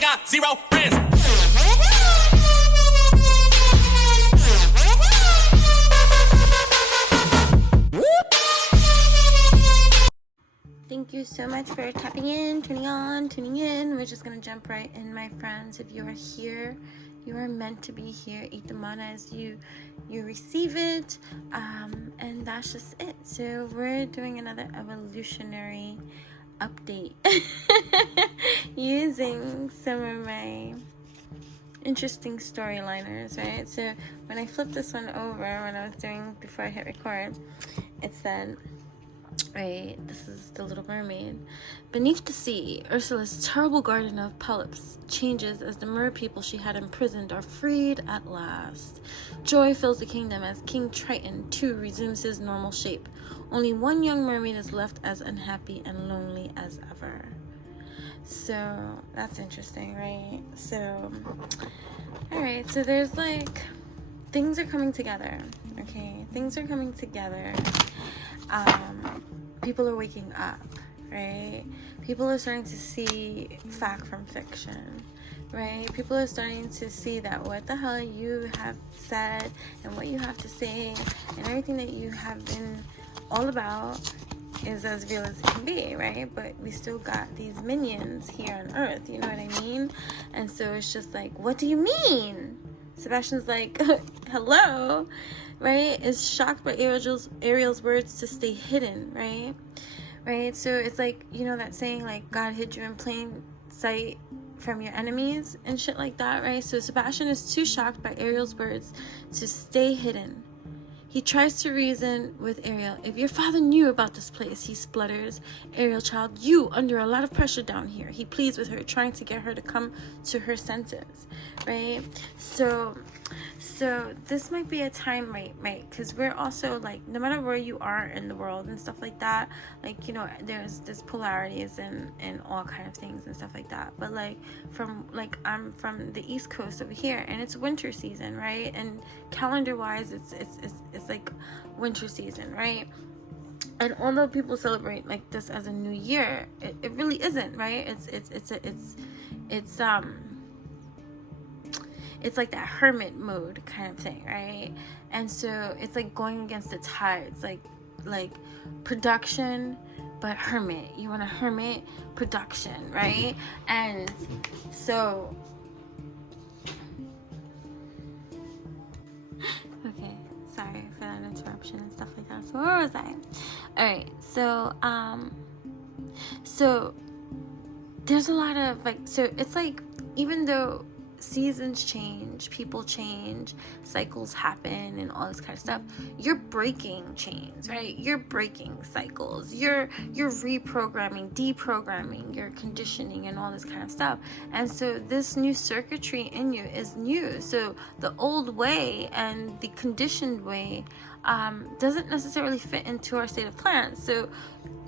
I got zero friends. Thank you so much for tapping in, tuning on, tuning in. We're just gonna jump right in, my friends. If you are here, you are meant to be here. Eat the mana as you receive it, and that's just it. So we're doing another evolutionary update using some of my interesting storyliners, right? So when I flipped this one over, when I was doing before I hit record, it said, right, this is the Little Mermaid. Beneath the sea, Ursula's terrible garden of polyps changes as the mer people she had imprisoned are freed at last. Joy fills the kingdom as King Triton too resumes his normal shape. Only one young mermaid is left as unhappy and lonely as ever. So that's interesting, right? So, alright, so there's like, things are coming together, okay? Things are coming together. People are waking up, right? People are starting to see fact from fiction, right? People are starting to see that what the hell you have said and what you have to say and everything that you have been all about is as real as it can be, right? But we still got these minions here on Earth, you know what I mean? And so it's just like, what do you mean? Sebastian's like, hello, right? Is shocked by Ariel's words to stay hidden, right? Right? So it's like, you know that saying, like, God hid you in plain sight from your enemies and shit like that, right? So Sebastian is too shocked by Ariel's words to stay hidden. He tries to reason with Ariel. If your father knew about this place, he splutters. Ariel, child, you under a lot of pressure down here. He pleads with her, trying to get her to come to her senses, right? So this might be a time, right? Because we're also like, no matter where you are in the world and stuff like that, like, you know, there's polarities and all kind of things and stuff like that. But like I'm from the East Coast over here, and it's winter season, right? And calendar-wise, it's like winter season, right? And although people celebrate like this as a new year, it really isn't, right? It's like that hermit mode kind of thing, right? And so it's like going against the tides, like production, but hermit. You want a hermit production, right? And so, okay, sorry for that interruption and stuff like that. So where was I? All right, so there's a lot of like, so it's like, even though seasons change, people change, cycles happen and all this kind of stuff, you're breaking chains, right? You're breaking cycles, you're reprogramming, deprogramming, you're conditioning and all this kind of stuff. And so this new circuitry in you is new. So the old way and the conditioned way doesn't necessarily fit into our state of plans. So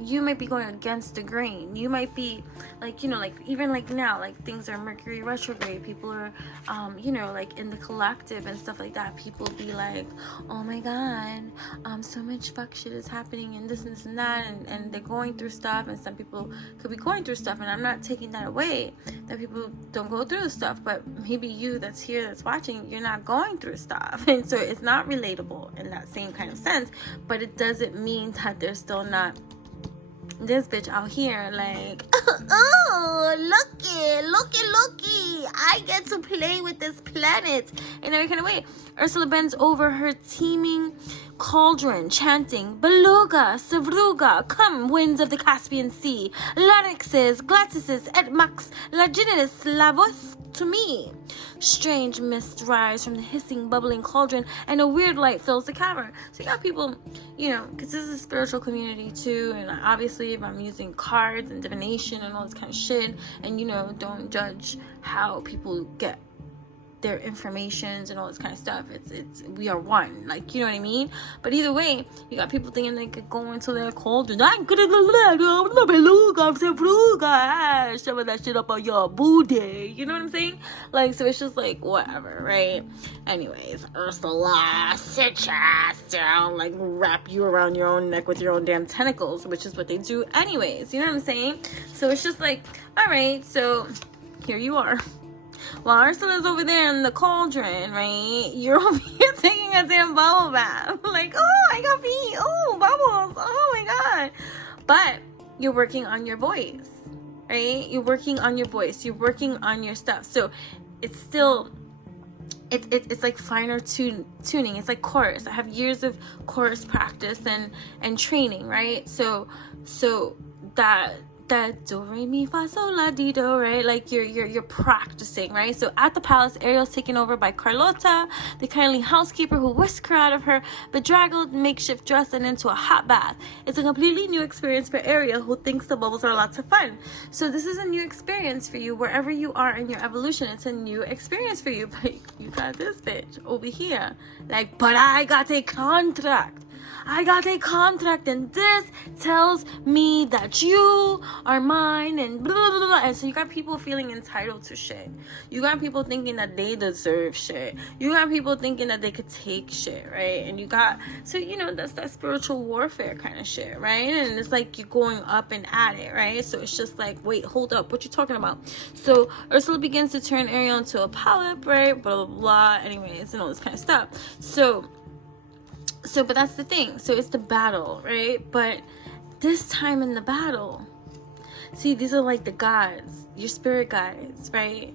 you might be going against the grain. You might be like, you know, like even like now, like things are Mercury retrograde. People are, you know, like in the collective and stuff like that. People be like, oh my God, so much fuck shit is happening and this and that, and they're going through stuff. And some people could be going through stuff, and I'm not taking that away, that people don't go through stuff. But maybe you that's here, that's watching, you're not going through stuff, and so it's not relatable in that same kind of sense. But it doesn't mean that there's still not this bitch out here like, oh, looky, I get to play with this planet in every kind of way. Ursula bends over her teeming cauldron, chanting, Beluga, Savruga, come, winds of the Caspian Sea, Larynxes, Glatices, et max, Laginitis, Lavos, to me. Strange mists rise from the hissing, bubbling cauldron, and a weird light fills the cavern. So you got people, you know, because this is a spiritual community too, and obviously if I'm using cards and divination and all this kind of shit, and, you know, don't judge how people get their informations and all this kind of stuff. It's we are one, like, you know what I mean? But either way, you got people thinking they could go into their cauldron. I'm gonna shove that shit up on your booty. You know what I'm saying? Like, so it's just like whatever, right? Anyways, Ursula, sit your ass down, like wrap you around your own neck with your own damn tentacles, which is what they do anyways. You know what I'm saying? So it's just like, all right, so here you are. While Ursula's over there in the cauldron, right? You're over here taking a damn bubble bath. Like, oh, I got pee. Oh, bubbles. Oh my God. But you're working on your voice, right? You're working on your voice. You're working on your stuff. So it's still, it's like finer tuning. It's like chorus. I have years of chorus practice and training, right? So that do re mi fa sol la di do, right? Like you're practicing, right? So at the palace, Ariel's taken over by Carlotta, the kindly housekeeper who whisked her out of her bedraggled makeshift dress and into a hot bath. It's a completely new experience for Ariel, who thinks the bubbles are lots of fun. So this is a new experience for you wherever you are in your evolution. It's a new experience for you. But you got this bitch over here, like, but I got a contract. I got a contract, and this tells me that you are mine, and blah, blah, blah. And so you got people feeling entitled to shit. You got people thinking that they deserve shit. You got people thinking that they could take shit, right? And you got, so, you know, that's that spiritual warfare kind of shit, right? And it's like you're going up and at it, right? So it's just like, wait, hold up, what you talking about? So Ursula begins to turn Ariel into a polyp, right? Blah, blah, blah. Anyways, and all this kind of stuff. So, but that's the thing. So it's the battle, right? But this time in the battle, see, these are like the gods, your spirit guides, right?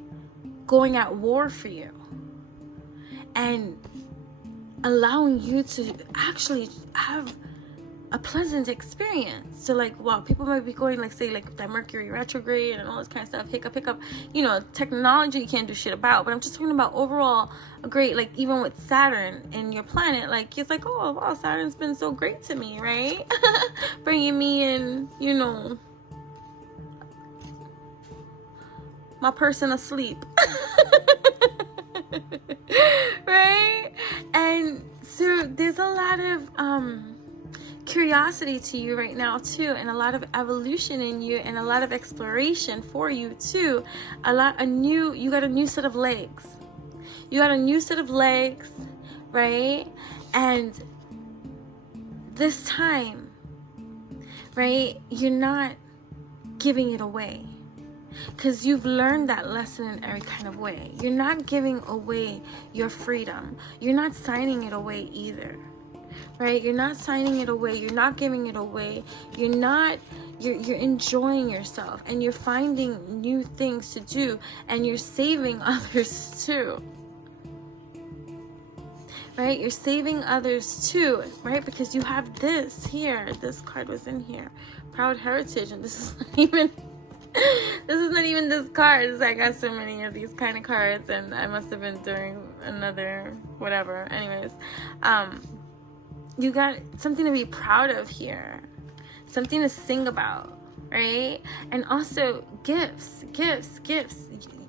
Going at war for you and allowing you to actually have a pleasant experience. So like, wow, people might be going, like, say, like that Mercury retrograde and all this kind of stuff, hiccup, you know, technology you can't do shit about, but I'm just talking about overall a great, like, even with Saturn and your planet, like, it's like, oh wow, Saturn's been so great to me, right? Bringing me in, you know, my person asleep. Right? And so there's a lot of curiosity to you right now too, and a lot of evolution in you, and a lot of exploration for you too. You got a new set of legs. You got a new set of legs, right? And this time, right, you're not giving it away, because you've learned that lesson in every kind of way. You're not giving away your freedom. You're not signing it away either. Right? You're not signing it away. You're not giving it away. You're enjoying yourself, and you're finding new things to do, and you're saving others too. Right? You're saving others too, right? Because you have this here. This card was in here. Proud heritage, and this is not even this card. It's like, I got so many of these kind of cards, and I must have been doing another whatever. Anyways, you got something to be proud of here, something to sing about, right? And also gifts,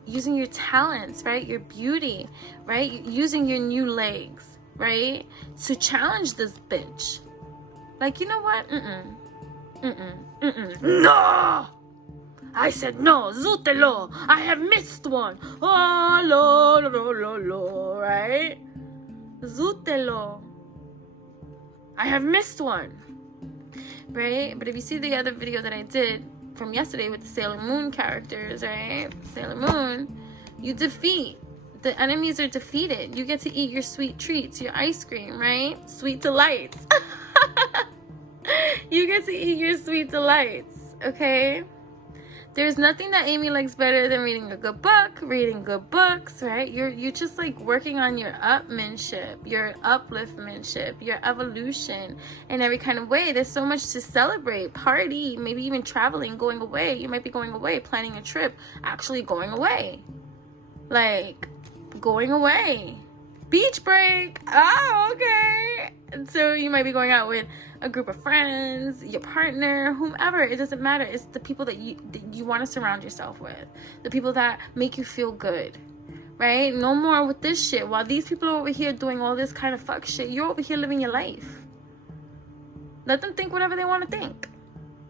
using your talents, right? Your beauty, right? Using your new legs, right? To challenge this bitch. Like, you know what? No! I said no, zutelo. I have missed one. Oh, lo, right? Zutelo. I have missed one, right? But if you see the other video that I did from yesterday with the Sailor Moon characters, right? Sailor Moon, you defeat. The enemies are defeated. You get to eat your sweet treats, your ice cream, right? Sweet delights. You get to eat your sweet delights, okay? There's nothing that Amy likes better than reading a good book, reading good books, right? You're just like working on your upmanship, your upliftmanship, your evolution in every kind of way. There's so much to celebrate, party, maybe even traveling, going away. You might be going away, planning a trip, actually going away. Like, going away. Beach break. Oh, okay. So you might be going out with a group of friends, your partner, whomever. It doesn't matter. It's the people that you want to surround yourself with, the people that make you feel good, right? No more with this shit. While these people are over here doing all this kind of fuck shit, you're over here living your life. Let them think whatever they want to think.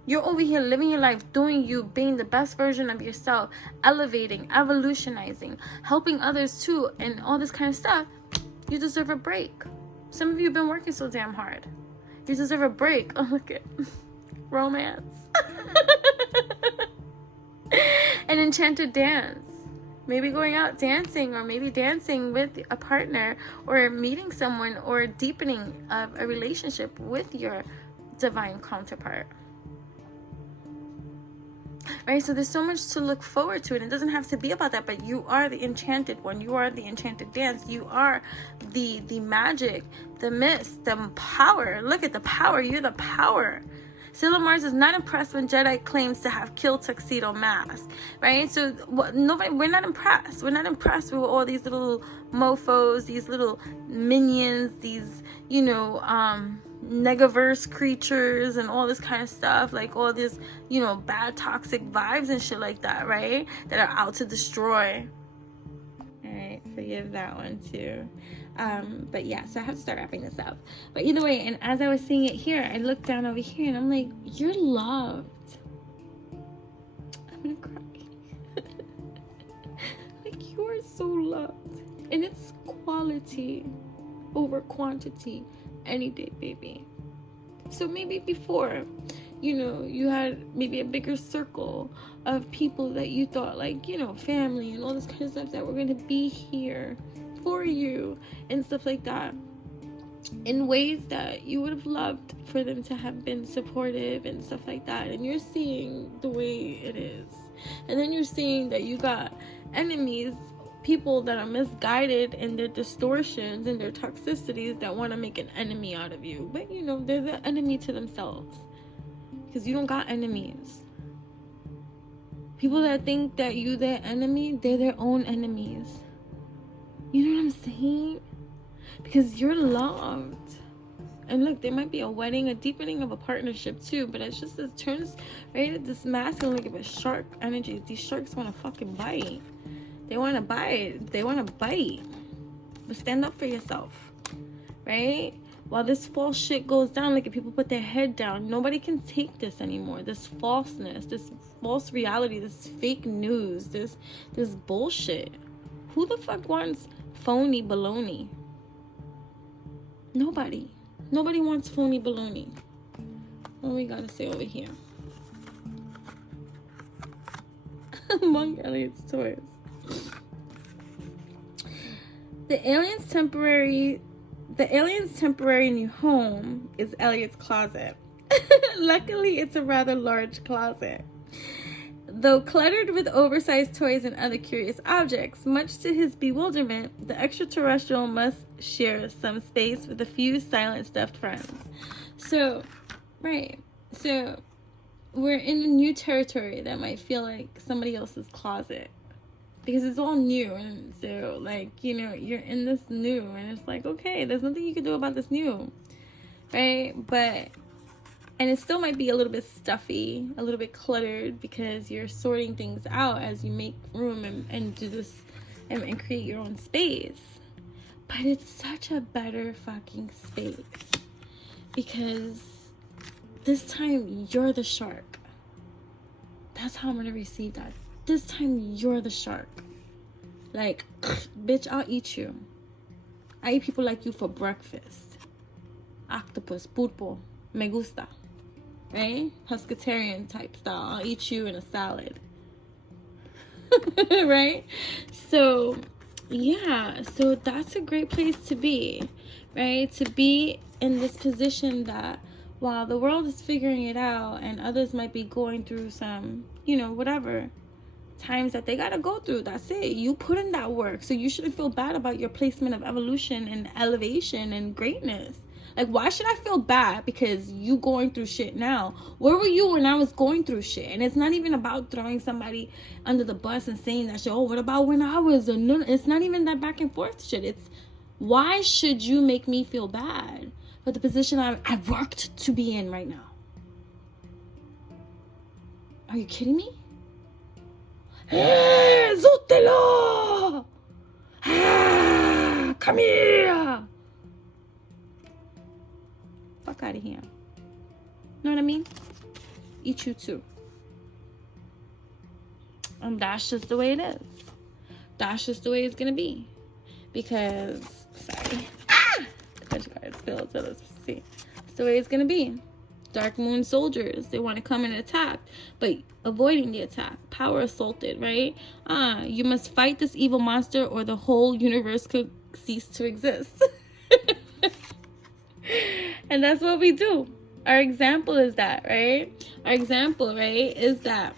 You're over here living your life, doing you, being the best version of yourself, elevating, evolutionizing, helping others too, and all this kind of stuff. You deserve a break. Some of you have been working so damn hard. You deserve a break. Oh, look at romance. An enchanted dance. Maybe going out dancing, or maybe dancing with a partner, or meeting someone, or deepening a relationship with your divine counterpart. Right? So there's so much to look forward to, and it doesn't have to be about that, but you are the enchanted one. You are the enchanted dance. You are the magic, the mist, the power. Look at the power. You're the power. Sailor Mars is not impressed when Jedi claims to have killed Tuxedo Mask, right? So we're not impressed. We're not impressed with all these little mofos, these little minions, these, you know, negaverse creatures and all this kind of stuff, like all this, you know, bad toxic vibes and shit like that, right? That are out to destroy. All right, forgive that one too. But yeah, so I have to start wrapping this up. But either way, and as I was seeing it here, I looked down over here and I'm like, you're loved. I'm gonna cry. Like, you are so loved. And it's quality over quantity any day, baby. So maybe before, you know, you had maybe a bigger circle of people that you thought, like, you know, family and all this kind of stuff, that were going to be here for you and stuff like that, in ways that you would have loved for them to have been supportive and stuff like that. And you're seeing the way it is, and then you're seeing that you got enemies, people that are misguided in their distortions and their toxicities, that want to make an enemy out of you. But you know, they're the enemy to themselves, because you don't got enemies. People that think that you their enemy, they're their own enemies. You know what I'm saying? Because you're loved. And look, there might be a wedding, a deepening of a partnership too, but it's just, it turns right at this masculine, like, a shark energy. These sharks want to fucking bite. They want to bite. They want to bite. But stand up for yourself, right? While this false shit goes down, like, if people put their head down, nobody can take this anymore. This falseness, this false reality, this fake news, this bullshit. Who the fuck wants phony baloney? Nobody wants phony baloney. What we gotta say over here? Among Elliot's toys. The alien's temporary new home is Elliot's closet. Luckily, it's a rather large closet. Though cluttered with oversized toys and other curious objects, much to his bewilderment, the extraterrestrial must share some space with a few silent stuffed friends. So, right. So, we're in a new territory that might feel like somebody else's closet, because it's all new. And so, like, you know, you're in this new, and it's like, okay, there's nothing you can do about this new, right? But, and it still might be a little bit stuffy, a little bit cluttered, because you're sorting things out as you make room and do this and create your own space. But it's such a better fucking space, because this time you're the shark. That's how I'm gonna receive that. This time you're the shark. Like, bitch, I'll eat you. I eat people like you for breakfast. Octopus, pulpo, me gusta. Right? Pescatarian type style. I'll eat you in a salad. Right? So, yeah. So that's a great place to be. Right? To be in this position that while the world is figuring it out and others might be going through some, you know, whatever times that they gotta go through, that's it. You put in that work. So you shouldn't feel bad about your placement of evolution and elevation and greatness. Like, why should I feel bad because you going through shit now? Where were you when I was going through shit? And it's not even about throwing somebody under the bus and saying that shit. Oh, what about when I was? No, it's not even that back and forth shit. It's, why should you make me feel bad for the position I worked to be in right now? Are you kidding me? Hey, Zutelo! Ah, come here! Fuck out of here. Know what I mean? Eat you too. And that's just the way it is. That's just the way it's gonna be. Because, sorry. Ah! The punch card spilled, so let's see. It's the way it's gonna be. Dark moon soldiers, they want to come and attack, but avoiding the attack. Power assaulted, right? You must fight this evil monster or the whole universe could cease to exist. And that's what we do. Our example is that, right? Our example, right, is that,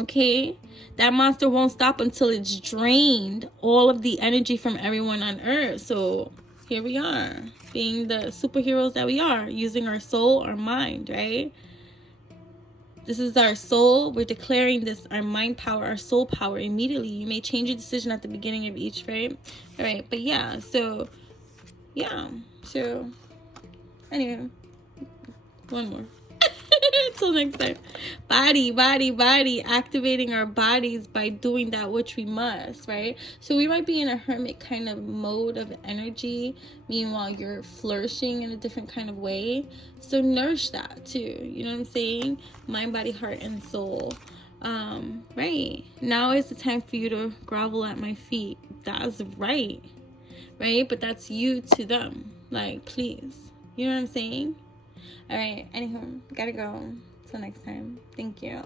okay, that monster won't stop until it's drained all of the energy from everyone on earth. So here we are, being the superheroes that we are, using our soul, our mind, right? This is our soul. We're declaring this, our mind power, our soul power immediately. You may change your decision at the beginning of each, right? All right, but yeah, so anyway, one more. Until next time. Body. Activating our bodies by doing that which we must, right? So we might be in a hermit kind of mode of energy. Meanwhile, you're flourishing in a different kind of way. So nourish that too. You know what I'm saying? Mind, body, heart, and soul. Right. Now is the time for you to grovel at my feet. That's right. Right? But that's you to them. Like, please. You know what I'm saying? All right. Anywho, gotta go. Till next time. Thank you.